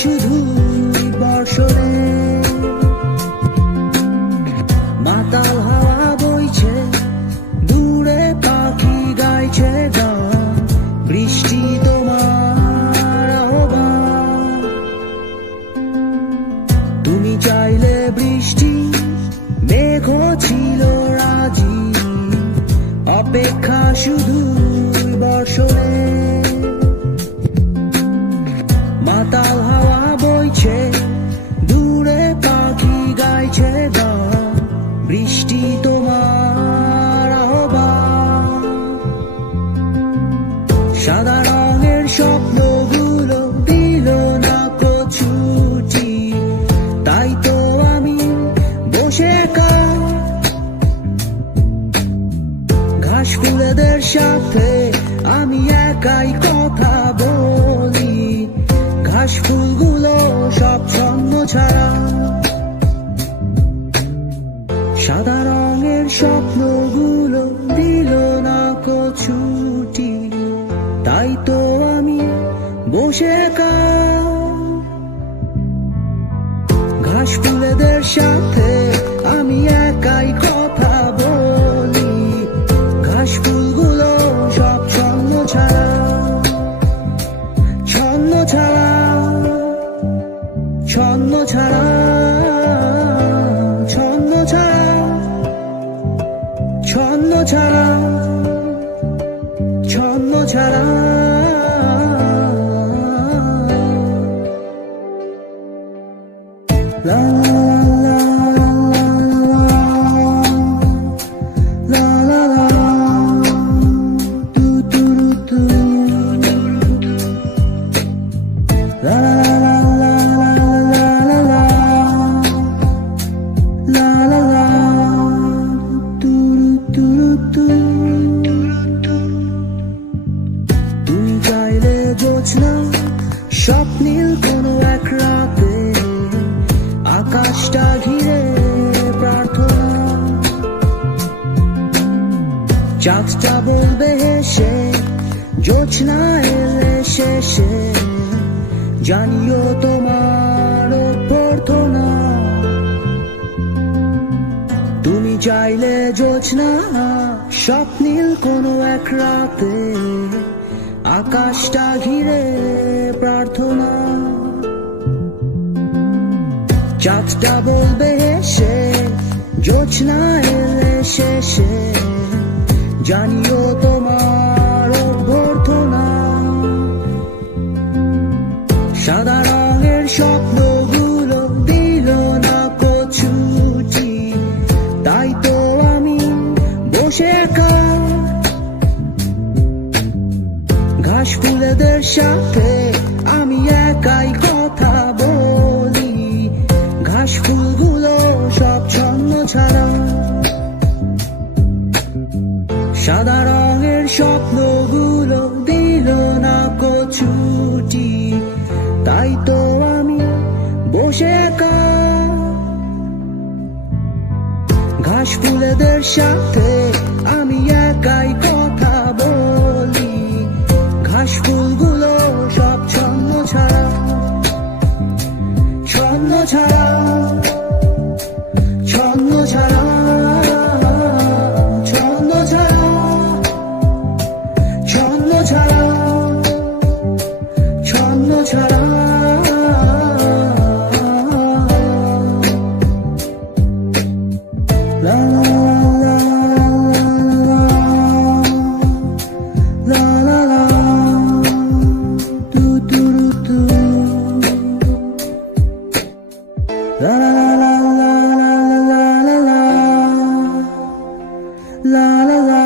শুধু বর্ষণে, মাতাল হাওয়া বইছে, দূরে পাখি গাইছে গান, বৃষ্টি তোমার আহ্বান। তুমি চাইলে বৃষ্টি, মেঘ ছিল রাজি, অপেক্ষা শুধু বর্ষণে, মাতাল হাওয়া বইছে, দূরে পাখি গাইছে গান, বৃষ্টি তোমার আহ্বান। সাদা রঙের স্বপ্নগুলো দিল না ছুটি, তাই তো আমি বসে ঘাস ফুলেদের সাথে আমি একাই কথা বলি, ঘাস ফুলগুলো সব ছন্ন ছাড়া। সাদা রঙের স্বপ্নগুলো দিল না ছুটি, তাই তো আমি বসে ঘাস ফুলেদের সাথে আমি একাই কথা বলি, ঘাস ফুলগুলো সব ছন্ন ছাড়া, ছন্ন ছাড়া, ছন্ন ছাড়া, ছন্ন ছাড়া, ছন্ন ছাড়া, ছন্ন ছাড়া। La la la la la, do do do do, la la la la la la, la la la, do do do do। তুমি চাইলে জোছনা, স্বপ্নীল কোনো এক রাতে, আকাশটা ঘিরে প্রার্থনা, চাঁদটা বলবে হেসে, জোছনা এলে শেষে, জানিও তোমার অভ্যর্থনা। তুমি চাইলে জোছনা, স্বপ্নীল কোনো এক রাতে, আকাশটা ঘিরে প্রার্থনা, চাঁদটা বলবে হেসে, জোছনা এলে শেষে, জানিও তোমার অভ্যর্থনা। সাদা রঙের স্বপ্নগুলো দিল না ছুটি, তাই তো আমি বসে ঘাস ফুলেদের সাথে আমি একাই কথা বলি, ঘাস ফুলগুলো সব ছন্ন ছাড়া। সাদা রঙের স্বপ্নগুলো দিল না ছুটি, তাই তো আমি বসে ঘাস ফুলেদের সাথে আমি একাই কথা বলি, ঘাস ফুলগুলো সব ছন্ন ছাড়া, ছন্ন ছাড়া, ছন্ন ছাড়া, ছন্ন ছাড়া, ছন্ন ছাড়া, ছন্ন ছাড়া। La la la la la, do do do do, la la la la la la la la, la la la.